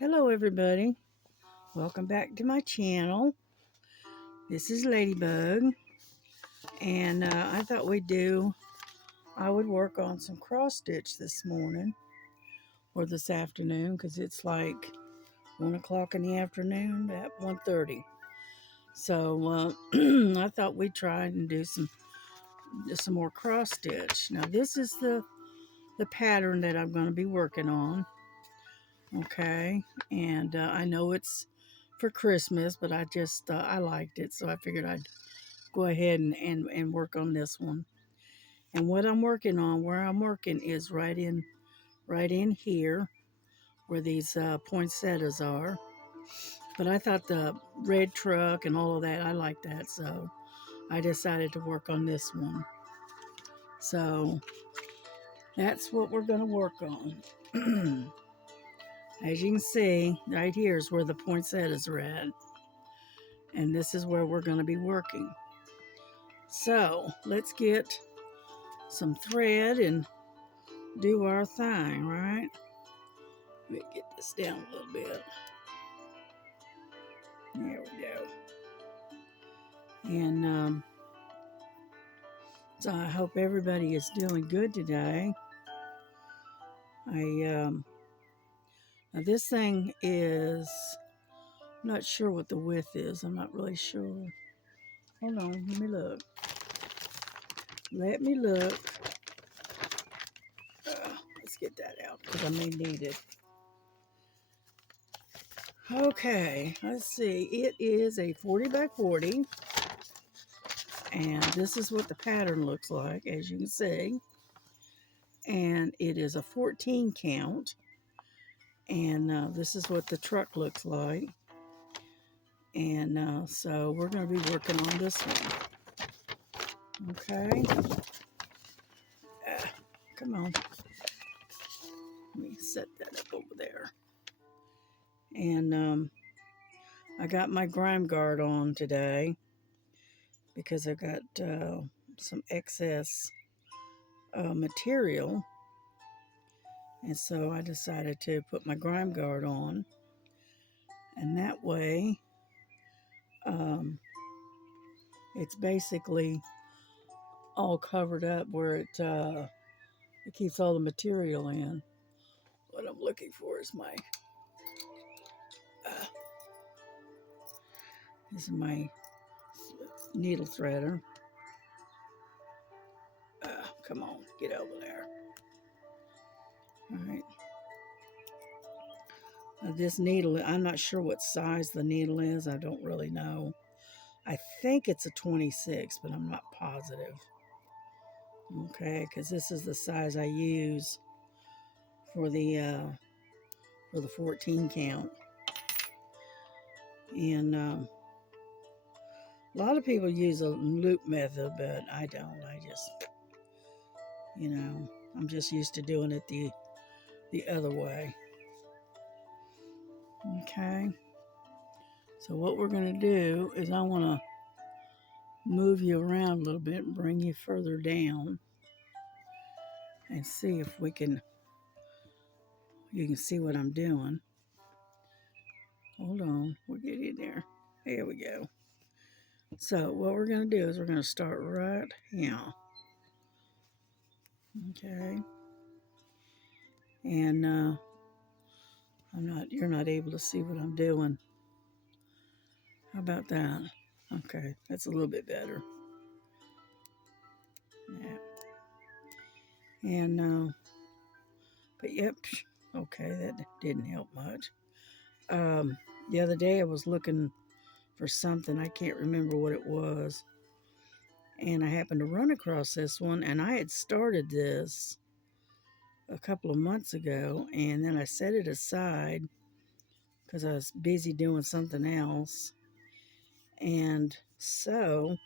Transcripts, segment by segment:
Hello everybody, welcome back to my channel. This is Ladybug, and I thought I would work on some cross stitch this morning or this afternoon because it's like 1 o'clock in the afternoon at 1:30. So I thought we'd try and do some more cross stitch. Now this is the pattern that I'm going to be working on. Okay, and I know it's for Christmas, but I liked it, so I figured I'd go ahead and work on this one. And what I'm working on, where I'm working, is right in here where these poinsettias are. But I thought the red truck and all of that, I like that, so I decided to work on this one. So that's what we're going to work on. As you can see, right here is where the poinsettias are at. And this is where we're going to be working. So let's get some thread and do our thing, right? Let me get this down a little bit. There we go. And so I hope everybody is doing good today. Now this thing is, I'm not sure what the width is. I'm not really sure. Hold on, let me look. Let me look. Let's get that out because I may need it. Okay, let's see. It is a 40 by 40. And this is what the pattern looks like, as you can see. And it is a 14 count. And this is what the truck looks like. And so we're going to be working on this one. Okay. Come on. Let me set that up over there. And I got my grime guard on today because I got some excess material. And so I decided to put my grime guard on. And that way, it's basically all covered up where it keeps all the material in. What I'm looking for is this is my needle threader. Come on, get over there. All right. This needle, I'm not sure what size the needle is. I don't really know. I think it's a 26, but I'm not positive. Okay, because this is the size I use for the 14 count. And a lot of people use a loop method, but I don't. I just, I'm just used to doing it the other way. Okay. So what we're going to do is I want to move you around a little bit and bring you further down and see if you can see what I'm doing. Hold on, we're getting there. Here we go. So what we're going to do is we're going to start right here. Okay. And you're not able to see what I'm doing. How about that? Okay, that's a little bit better. Yeah. And but yep, okay, that didn't help much. The other day I was looking for something, I can't remember what it was, and I happened to run across this one, and I had started this a couple of months ago, and then I set it aside because I was busy doing something else, and so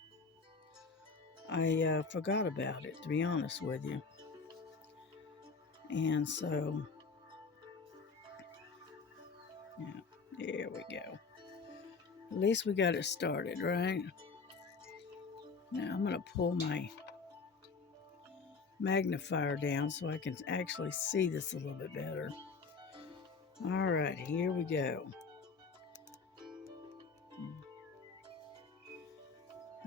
I forgot about it, to be honest with you. And so, yeah, there we go. At least we got it started, right? Now I'm going to pull my magnifier down so I can actually see this a little bit better. All right, here we go.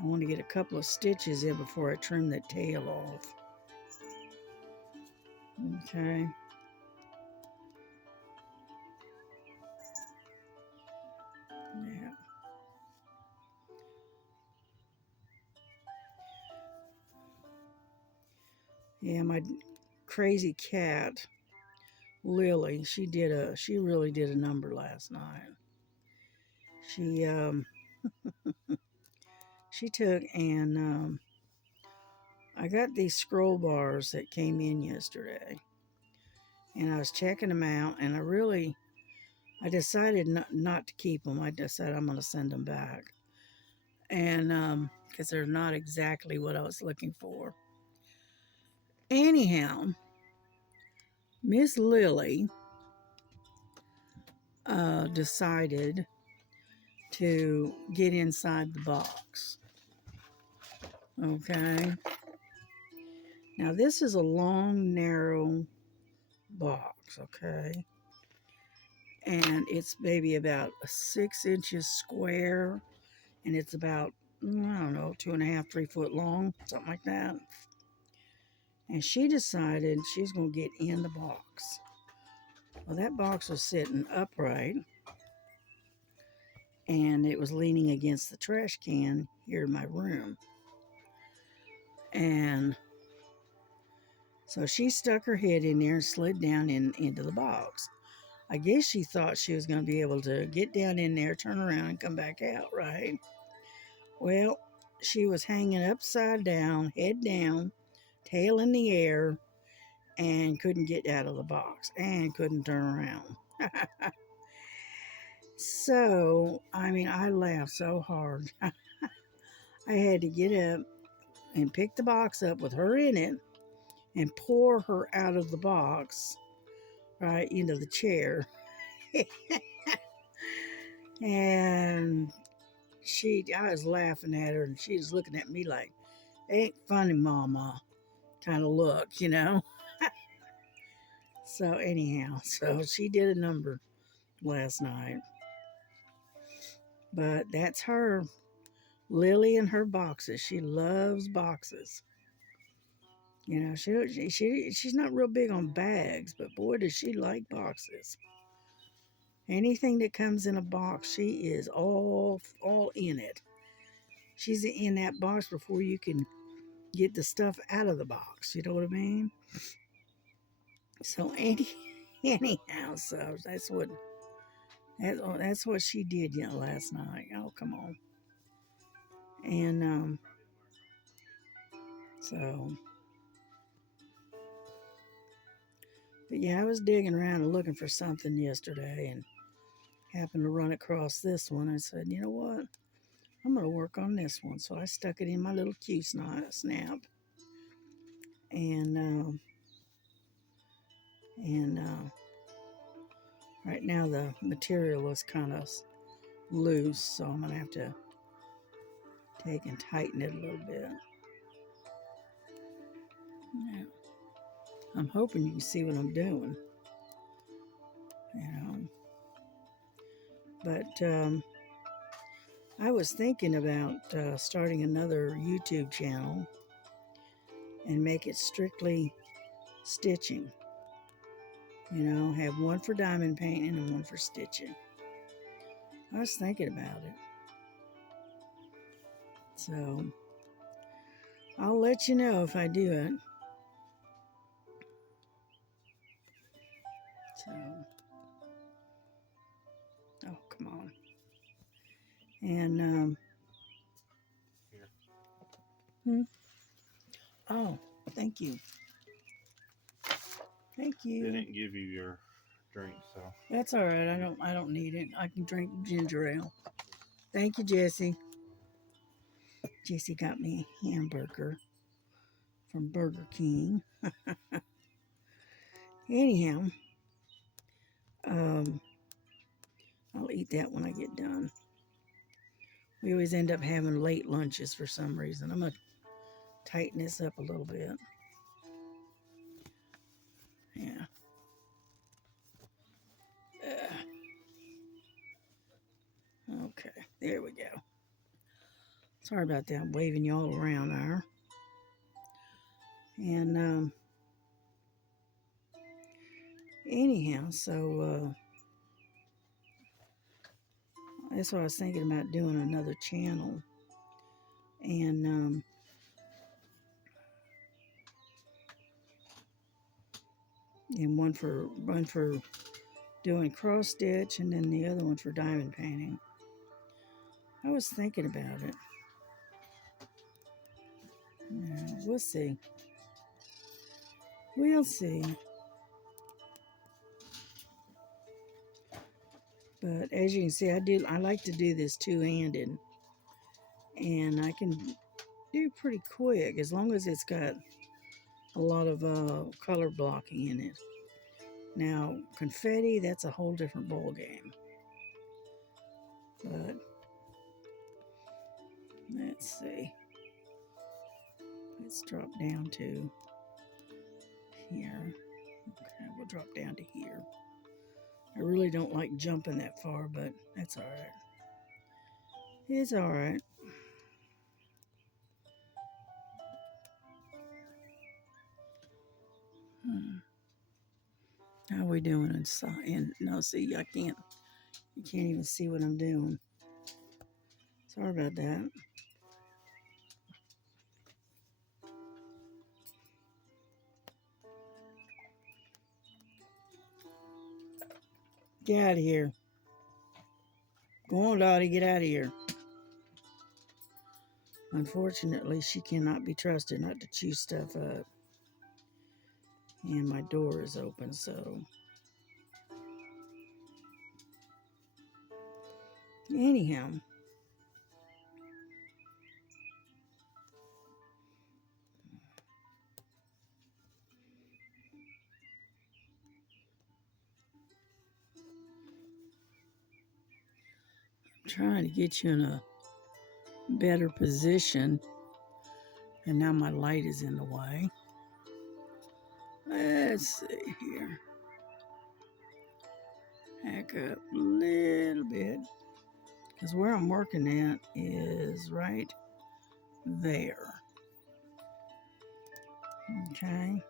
I want to get a couple of stitches in before I trim that tail off. Okay. Yeah. Yeah, my crazy cat, Lily, she really did a number last night. She took and I got these scroll bars that came in yesterday, and I was checking them out, and I decided not to keep them. I decided I'm going to send them back, and because they're not exactly what I was looking for. Anyhow, Miss Lily decided to get inside the box. Okay. Now this is a long, narrow box, okay? And it's maybe about 6 inches square, and it's about, I don't know, 2.5, 3 foot long, something like that. And she decided she's going to get in the box. Well, that box was sitting upright, and it was leaning against the trash can here in my room. And so she stuck her head in there and slid down into the box. I guess she thought she was going to be able to get down in there, turn around, and come back out, right? Well, she was hanging upside down, head down, tail in the air, and couldn't get out of the box and couldn't turn around. So, I mean, I laughed so hard. I had to get up and pick the box up with her in it and pour her out of the box right into the chair. And I was laughing at her, and she was looking at me like, ain't funny, mama, kind of look, you know. So anyhow, so she did a number last night. But that's her, Lily, and her boxes. She loves boxes. You know, she's not real big on bags, but boy, does she like boxes. Anything that comes in a box, she is all in it. She's in that box before you can get the stuff out of the box. You know what I mean? So anyhow, so that's what she did, you know, last night. Oh, come on. And so, but yeah, I was digging around and looking for something yesterday, and happened to run across this one. I said, you know what? I'm going to work on this one. So I stuck it in my little Q-snap, and right now the material is kind of loose, so I'm going to have to take and tighten it a little bit. Yeah. I'm hoping you can see what I'm doing, you know. But I was thinking about starting another YouTube channel and make it strictly stitching. You know, have one for diamond painting and one for stitching. I was thinking about it. So I'll let you know if I do it. So, oh, come on. And, oh, thank you. Thank you. They didn't give you your drink, so. That's all right. I don't need it. I can drink ginger ale. Thank you, Jesse. Jesse got me a hamburger from Burger King. Anyhow, I'll eat that when I get done. We always end up having late lunches for some reason. I'm going to tighten this up a little bit. Yeah. Okay, there we go. Sorry about that. I'm waving you all around there. And anyhow, so that's what I was thinking about, doing another channel. And one for doing cross stitch, and then the other one for diamond painting. I was thinking about it. Yeah, we'll see. We'll see. But as you can see, I like to do this two-handed, and I can do pretty quick as long as it's got a lot of color blocking in it. Now, confetti, that's a whole different ball game. But let's see. Let's drop down to here. Okay, we'll drop down to here. I really don't like jumping that far, but that's all right. It's all right. How are we doing inside? And no, see, you can't even see what I'm doing. Sorry about that. Get out of here. Go on, Dottie, get out of here. Unfortunately, she cannot be trusted not to chew stuff up. And my door is open, so. Anyhow. I'm trying to get you in a better position. And now my light is in the way. Let's see here. Back up a little bit. Because where I'm working at is right there. Okay.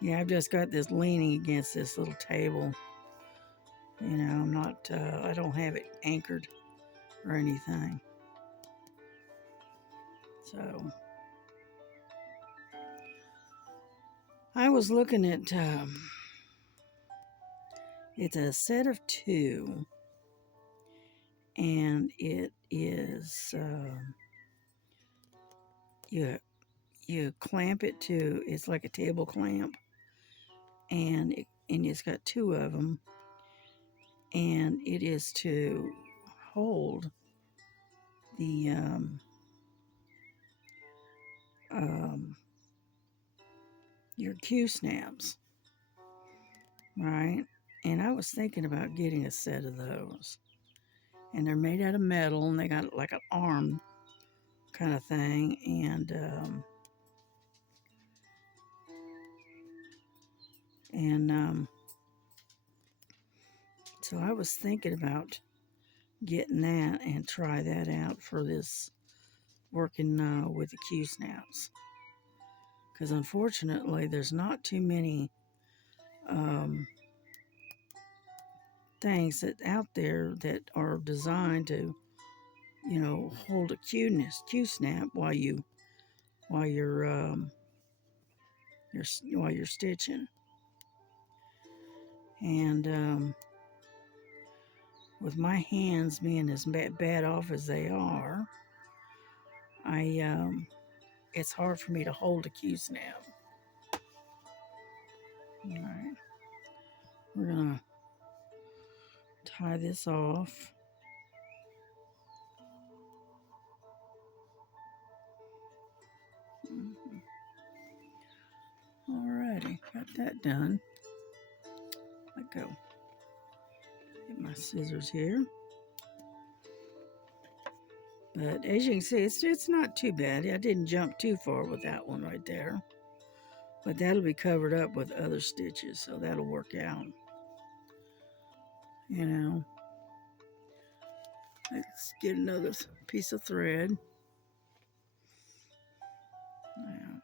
Yeah, I've just got this leaning against this little table. You know, I'm not, I don't have it anchored or anything. So, I was looking at, it's a set of 2, and it is, you clamp it to, it's like a table clamp, and it's got 2 of them, and it is to hold the your Q-snaps, right? And I was thinking about getting a set of those, and they're made out of metal, and they got like an arm kind of thing, and so I was thinking about getting that and try that out for this working with the Q-snaps, because unfortunately there's not too many things that out there that are designed to, you know, hold a Q-snap while you're stitching. And with my hands being as bad off as they are, it's hard for me to hold a Q-snap. All right, we're gonna tie this off. Alrighty, got that done. Let go. Get my scissors here. But as you can see, it's not too bad. I didn't jump too far with that one right there. But that'll be covered up with other stitches, so that'll work out. You know. Let's get another piece of thread. Yeah.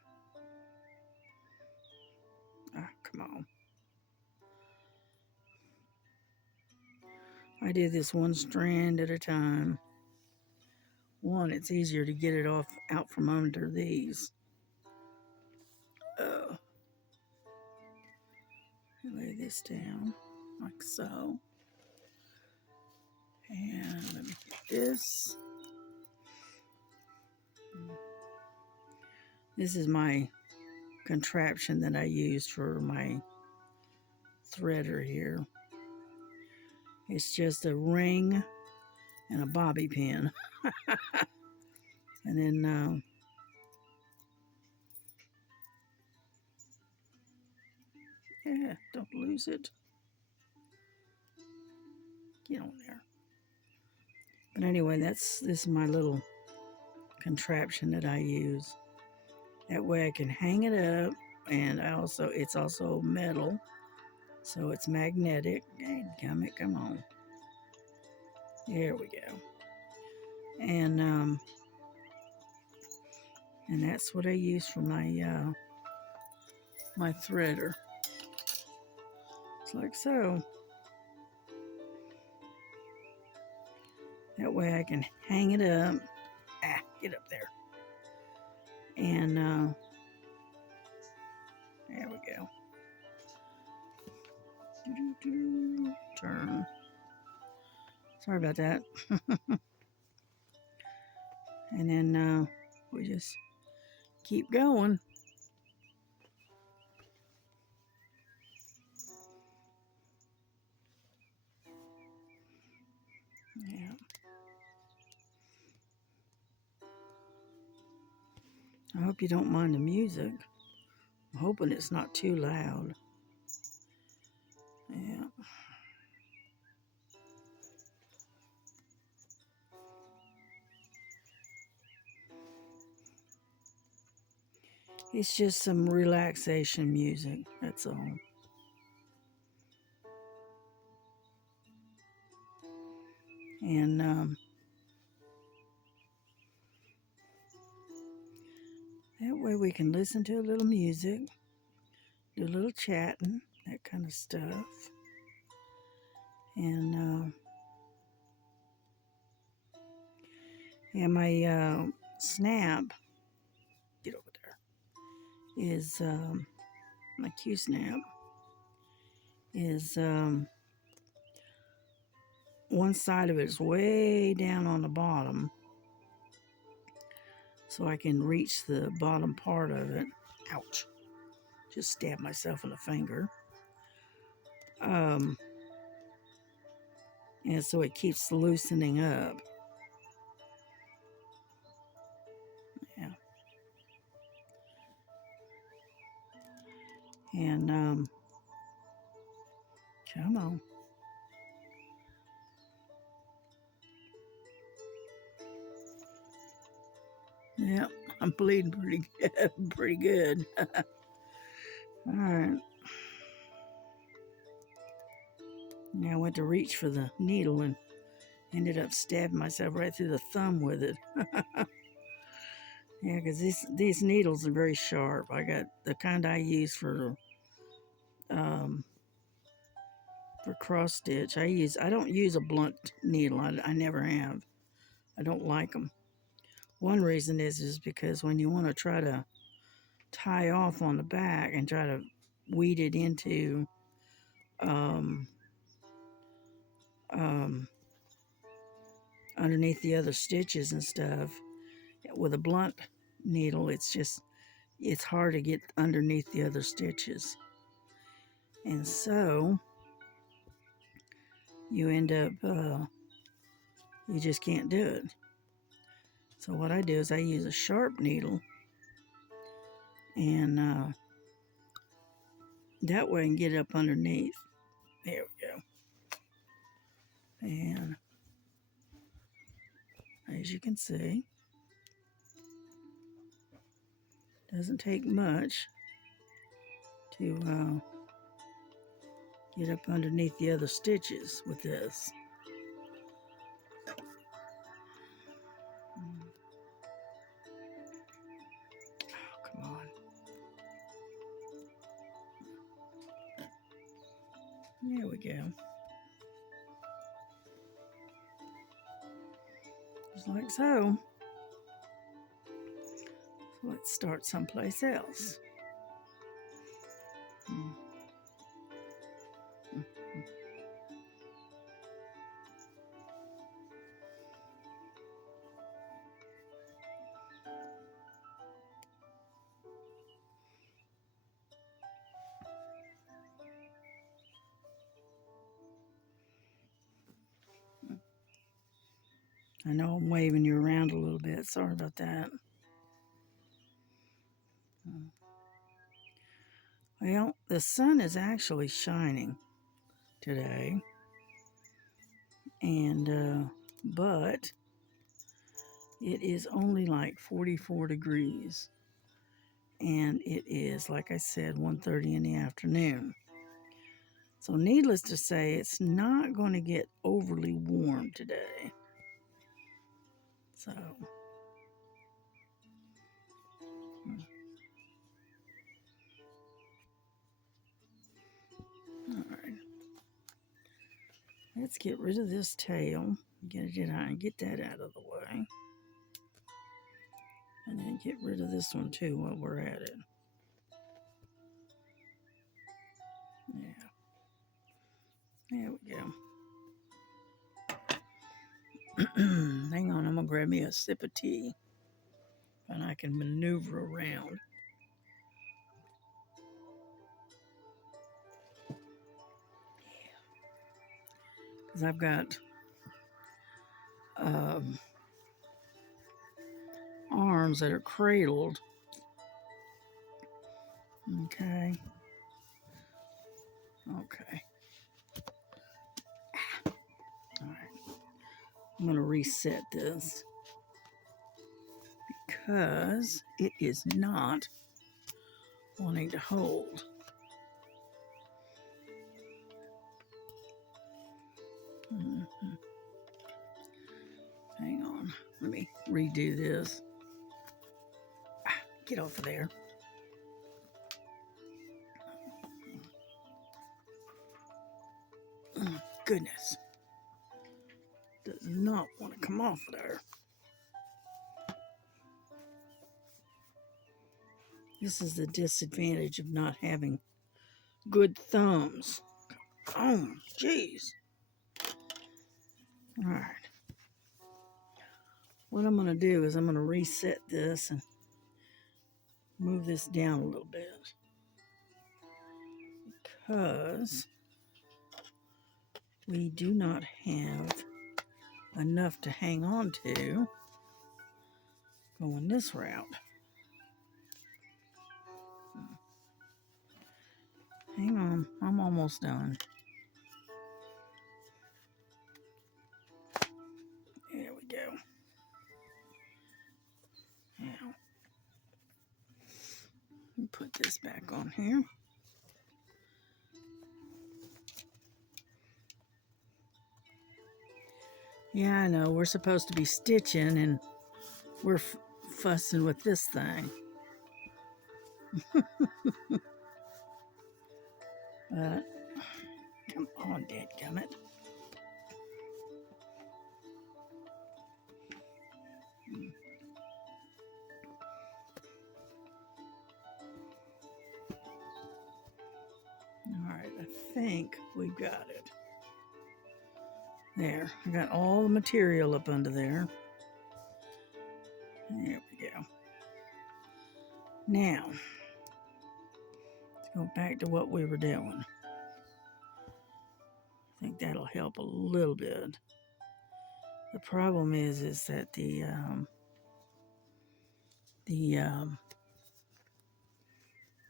Ah, come on. I do this one strand at a time. One, it's easier to get it out from under these. Lay this down like so. And let me get this. This is my contraption that I use for my threader here. It's just a ring and a bobby pin. And then yeah, don't lose it. Get on there. But anyway, this is my little contraption that I use. That way I can hang it up, and it's also metal, so it's magnetic. Come on. There we go. And that's what I use for my my threader. It's like so. That way I can hang it up. Get up there. And there we go. Turn. Sorry about that. And then we just keep going. Yeah. I hope you don't mind the music. I'm hoping it's not too loud. Yeah. It's just some relaxation music, that's all. And that way we can listen to a little music, do a little chatting, that kind of stuff. And yeah, my snap, get over there, is my Q snap is one side of it is way down on the bottom, so I can reach the bottom part of it. Ouch. Just stabbed myself in the finger. And so it keeps loosening up. Yeah. And come on. Yeah, I'm bleeding pretty good. All right. Now I went to reach for the needle and ended up stabbing myself right through the thumb with it. Yeah, because these needles are very sharp. I got the kind I use for cross stitch. I don't use a blunt needle. I never have. I don't like them. One reason is because when you want to try to tie off on the back and try to weed it into underneath the other stitches and stuff, with a blunt needle, it's hard to get underneath the other stitches. And so you end up, you just can't do it. So what I do is I use a sharp needle, and that way I can get it up underneath. There we go. And as you can see, doesn't take much. to get up underneath the other stitches with this. Oh, come on. There we go. Just like so. So let's start someplace else. I know I'm waving you around a little bit. Sorry about that. Well, the sun is actually shining today, and but it is only like 44 degrees, and it is, like I said, 1:30 in the afternoon. So needless to say, it's not going to get overly warm today. So all right, let's get rid of this tail, get that out of the way, and then get rid of this one too while we're at it. Yeah, there we go. Hang on, I'm gonna grab me a sip of tea and I can maneuver around. Because I've got arms that are cradled. Okay. Okay. All right. I'm going to reset this because it is not wanting to hold. Hang on. Let me redo this. Get off of there. Oh, goodness. Does not want to come off of there. This is the disadvantage of not having good thumbs. Oh, jeez. All right. What I'm going to do is I'm going to reset this and move this down a little bit. Because we do not have enough to hang on to going this route. Hang on, I'm almost done. There we go. Now, put this back on here. Yeah, I know, we're supposed to be stitching and we're fussing with this thing. But, come on, dadgummit. Alright, I think we've got it. There, I got all the material up under there. There we go. Now, let's go back to what we were doing. I think that'll help a little bit. The problem is that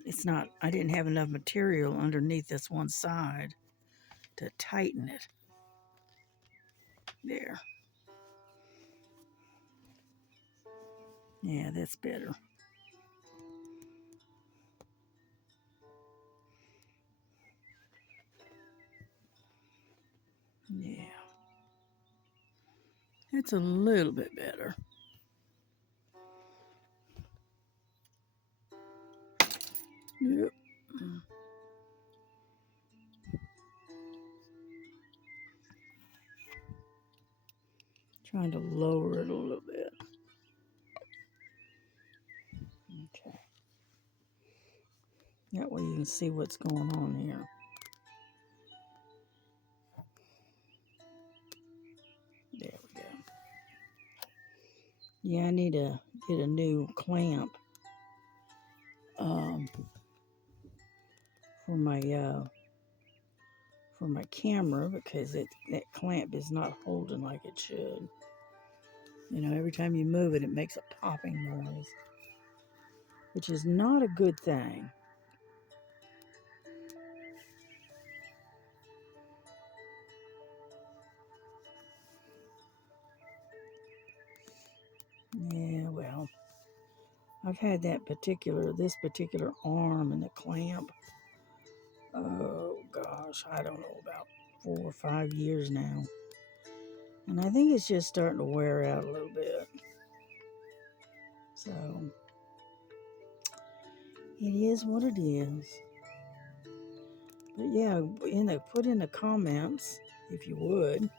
it's not, I didn't have enough material underneath this one side to tighten it. There. Yeah, that's better. It's a little bit better. Yep. Trying to lower it a little bit. Okay. That way you can see what's going on here. There we go. Yeah, I need to get a new clamp for my camera, because that clamp is not holding like it should. You know, every time you move it, it makes a popping noise, which is not a good thing. Yeah, well, I've had this particular arm and the clamp, oh gosh, I don't know, about 4 or 5 years now. And I think it's just starting to wear out a little bit. So, it is what it is. But yeah, put in the comments, if you would,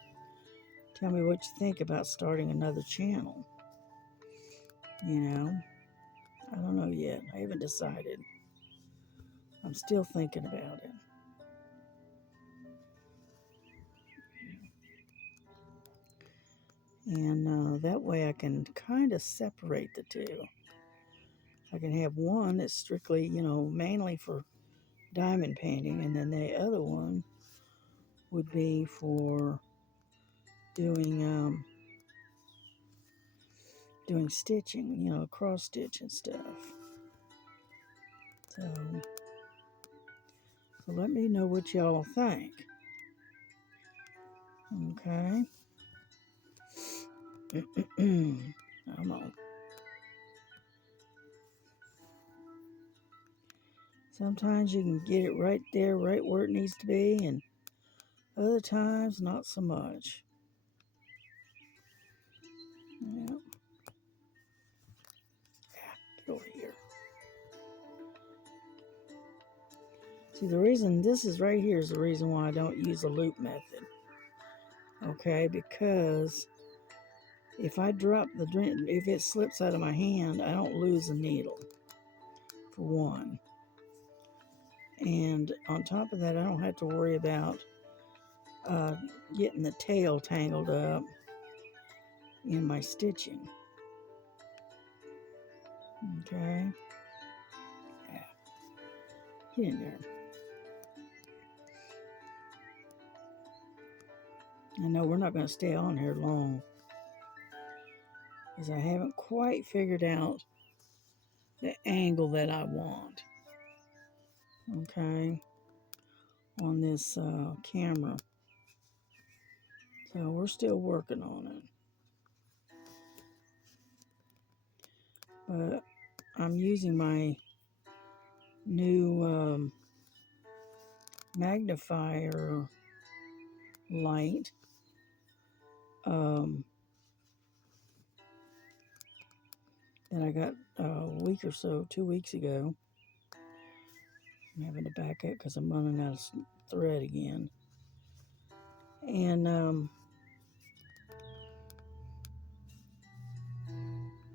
tell me what you think about starting another channel. You know, I don't know yet. I haven't decided. I'm still thinking about it. And that way I can kind of separate the two. I can have one that's strictly, mainly for diamond painting, and then the other one would be for doing stitching, cross stitch and stuff. So let me know what y'all think. Okay. Come on. Sometimes you can get it right there, right where it needs to be, and other times not so much. Yep. Get over here. See, the reason this is right here is the reason why I don't use a loop method. Okay, because if I drop if it slips out of my hand, I don't lose a needle, for one. And on top of that, I don't have to worry about getting the tail tangled up in my stitching. Okay. Yeah. Get in there. I know we're not going to stay on here long, because I haven't quite figured out the angle that I want. Okay. On this camera. So we're still working on it. But I'm using my new magnifier light that I got a week or so, 2 weeks ago. I'm having to back up because I'm running out of thread again. And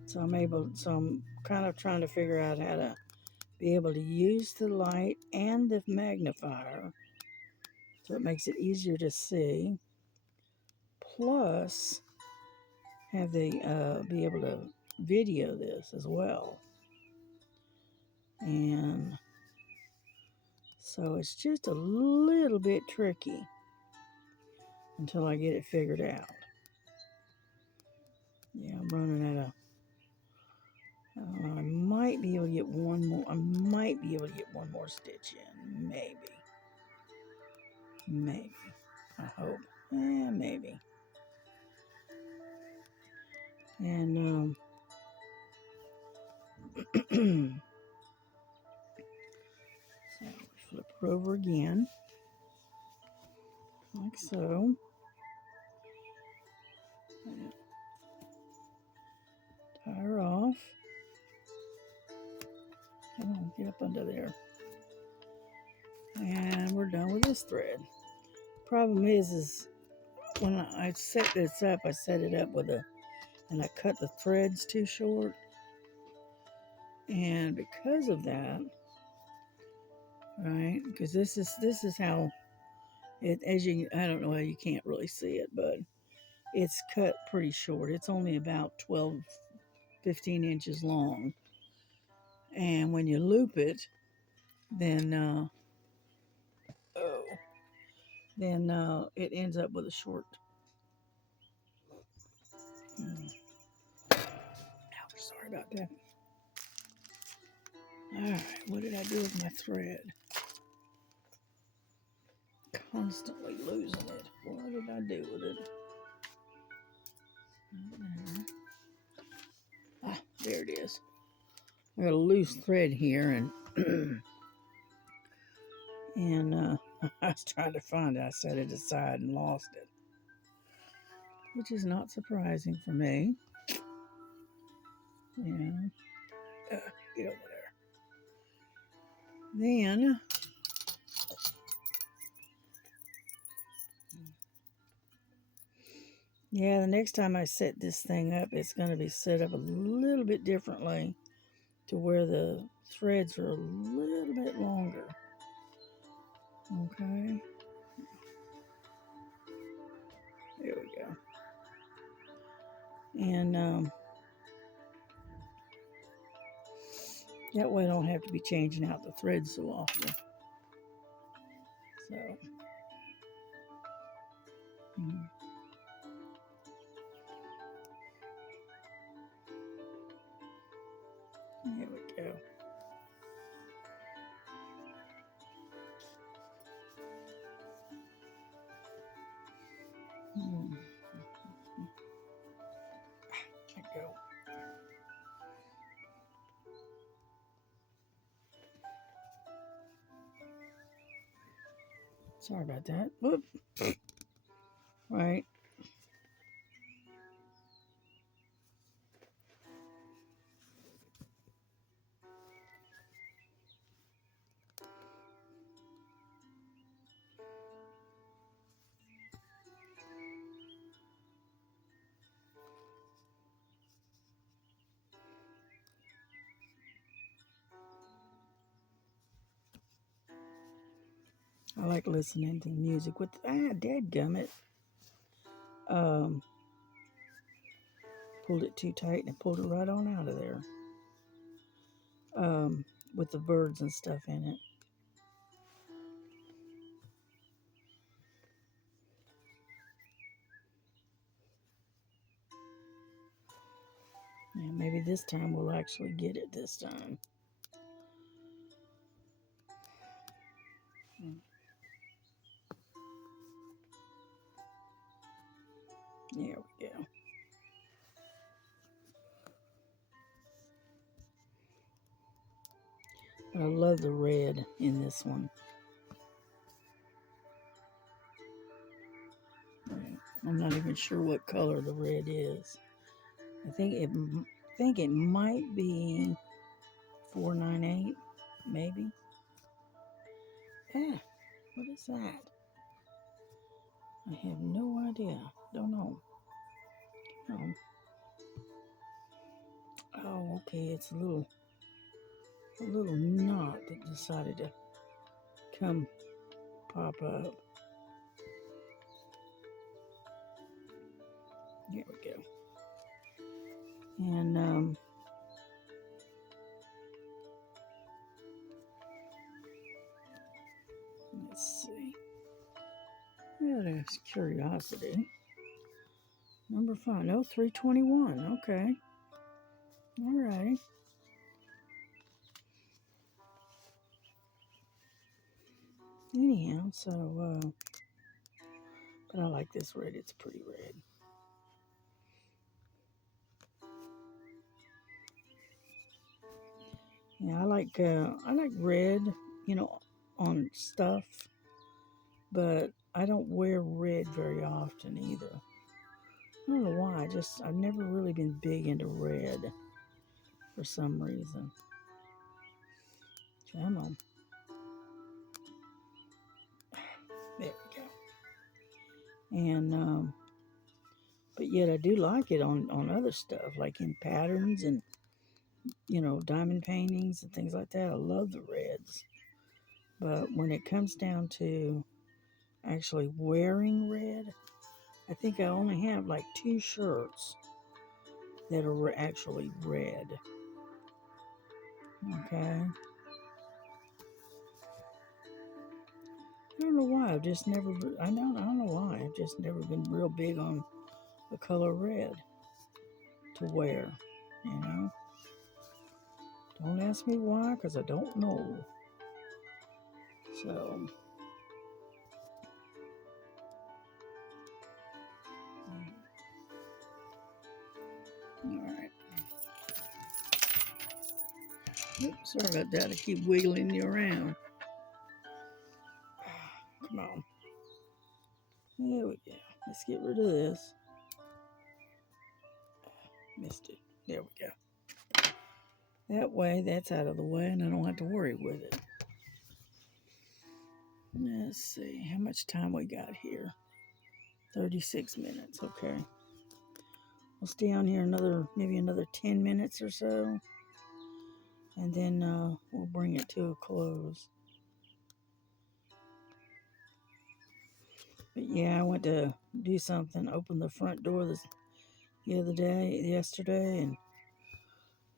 so I'm kind of trying to figure out how to be able to use the light and the magnifier so it makes it easier to see, plus have the be able to video this as well. And so it's just a little bit tricky until I get it figured out. Yeah, I'm running out of, I don't know, I might be able to get one more stitch in, maybe, I hope, maybe. And so flip her over again, like so. her off. Come on, get up under there. And we're done with this thread. Problem is when I set this up, I set it up and I cut the threads too short. And because of that, right, because this is how it, I don't know how you can't really see it, but it's cut pretty short. It's only about 12, 15 inches long. And when you loop it, then it ends up with a short. Ouch, sorry about that. Alright, what did I do with my thread? Constantly losing it. What did I do with it? Ah, there it is. I got a loose thread here, and and I was trying to find it. I set it aside and lost it, which is not surprising for me. Yeah, get over there. Then yeah, the next time I set this thing up, it's going to be set up a little bit differently to where the threads are a little bit longer. Okay. There we go. And that way I don't have to be changing out the threads so often. So. There we go. There we go. Sorry about that. Whoop. Right. I like listening to music with dadgummit. Pulled it too tight and pulled it right on out of there. With the birds and stuff in it. Yeah, maybe this time we'll actually get it this time. There we go. But I love the red in this one. Right. I'm not even sure what color the red is. I think it might be 498, maybe. Ah, what is that? I have no idea. Don't know. Oh, okay. It's a little knot that decided to come pop up. There we go. And let's see. That is curiosity. Number 5. No, 321. Okay. All right. Anyhow, so, but I like this red. It's pretty red. Yeah, I like red, on stuff, but I don't wear red very often either. I don't know why. I've never really been big into red. for some reason. Come on. There we go. And but yet I do like it on other stuff, like in patterns and, you know, diamond paintings and things like that. I love the reds. But when it comes down to actually wearing red, I think I only have like 2 shirts that are actually red. Okay. I don't know why. I've just never. I don't know why. I've just never been real big on the color red to wear. You know. Don't ask me why, because I don't know. So. All right. Oops, sorry about that. I keep wiggling you around. Come on. There we go. Let's get rid of this. Missed it. There we go. That way, that's out of the way, and I don't have to worry with it. Let's see. How much time we got here? 36 minutes. Okay. We'll stay on here maybe another 10 minutes or so. And then we'll bring it to a close. But yeah, I went to do something, open the front door yesterday, and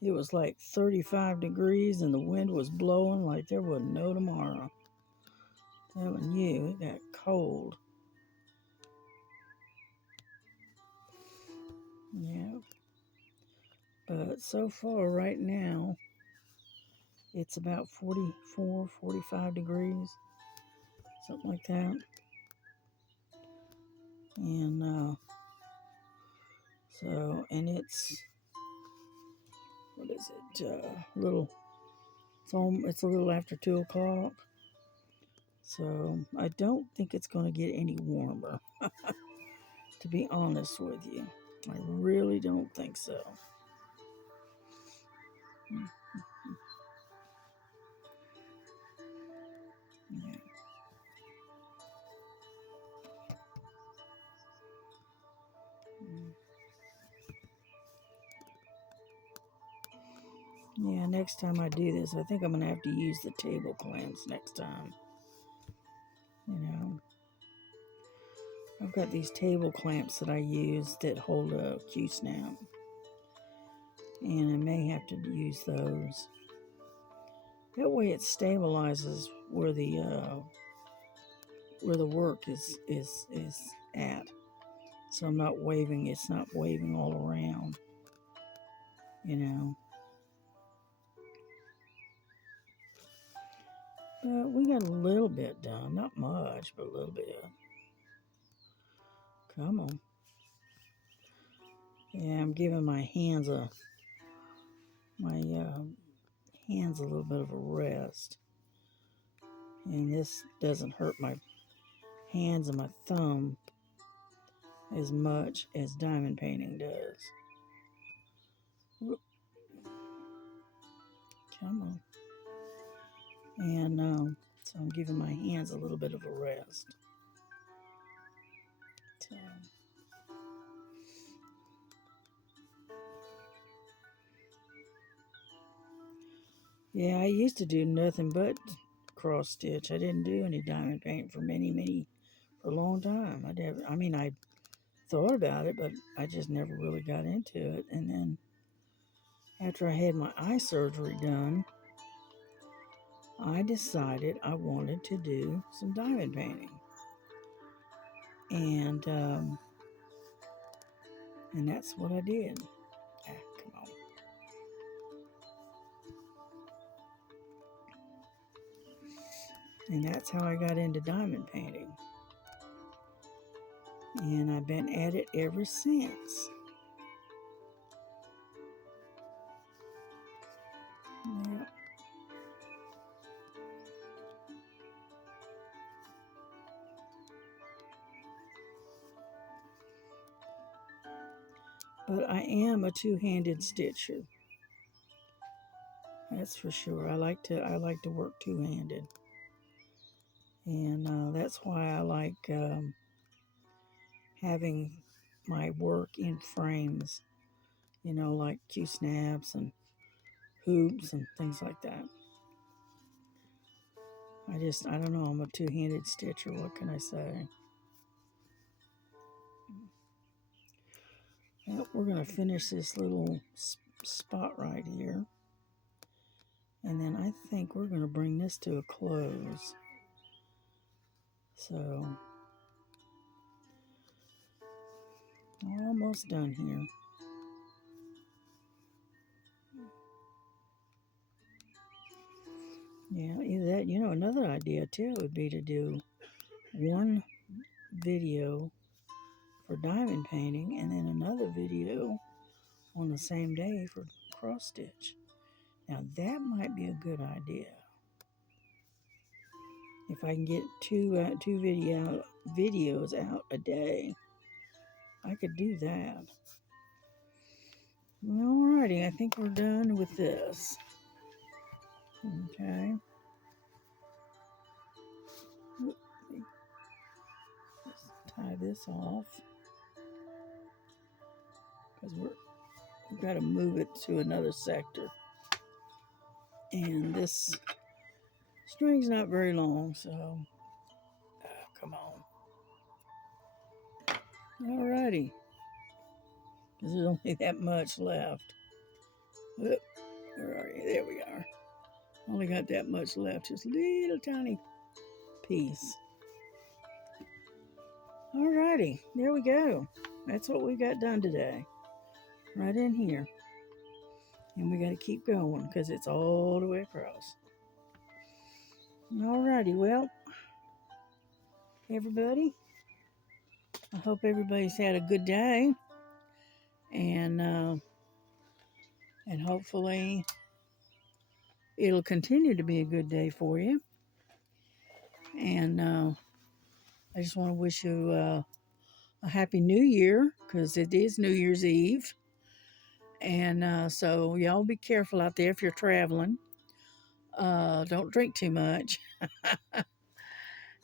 it was like 35 degrees and the wind was blowing like there was no tomorrow. Telling you, it got cold. Yeah. But so far right now, it's about 44, 45 degrees, something like that. And and it's, what is it, it's a little after 2 o'clock. So I don't think it's going to get any warmer, to be honest with you. I really don't think so. Yeah. Yeah, next time I do this, I think I'm going to have to use the table clamps next time. You know, I've got these table clamps that I use that hold a Q-snap, and I may have to use those. That way it stabilizes where the work is at. So I'm not waving, it's not waving all around, you know. But we got a little bit done, not much, but a little bit. Come on. Yeah, I'm giving my hands a little bit of a rest. And this doesn't hurt my hands and my thumb as much as diamond painting does. Whoop. Come on. And so I'm giving my hands a little bit of a rest. So, yeah, I used to do nothing but cross stitch. I didn't do any diamond paint for for a long time. I thought about it, but I just never really got into it. And then after I had my eye surgery done, I decided I wanted to do some diamond painting. And that's what I did. Come on. And that's how I got into diamond painting. And I've been at it ever since. Yeah. But I am a two-handed stitcher. That's for sure. I like to work two-handed, and that's why I like having my work in frames. You know, like Q-snaps and hoops and things like that. I don't know. I'm a two-handed stitcher. What can I say? Well, we're going to finish this little spot right here. And then I think we're going to bring this to a close. So, almost done here. Yeah, either that, you know, another idea too would be to do one video for diamond painting and then another video on the same day for cross stitch. Now that might be a good idea. If I can get two videos out a day, I could do that. Alrighty, I think we're done with this. Okay. Let's tie this off because we've got to move it to another sector. And this string's not very long, so come on. Alrighty. Because there's only that much left. Whoop, where are you? There we are. Only got that much left. Just a little tiny piece. Alrighty. There we go. That's what we got done today. Right in here. And we got to keep going because it's all the way across. Alrighty. Well, everybody, I hope everybody's had a good day. And hopefully it'll continue to be a good day for you. And I just want to wish you a happy new year because it is New Year's Eve. And so y'all be careful out there if you're traveling. Don't drink too much.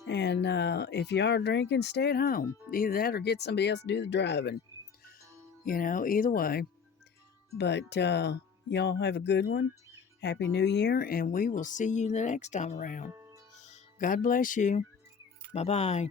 And if you are drinking, stay at home. Either that or get somebody else to do the driving. You know, either way. But y'all have a good one. Happy New Year, and we will see you the next time around. God bless you. Bye-bye.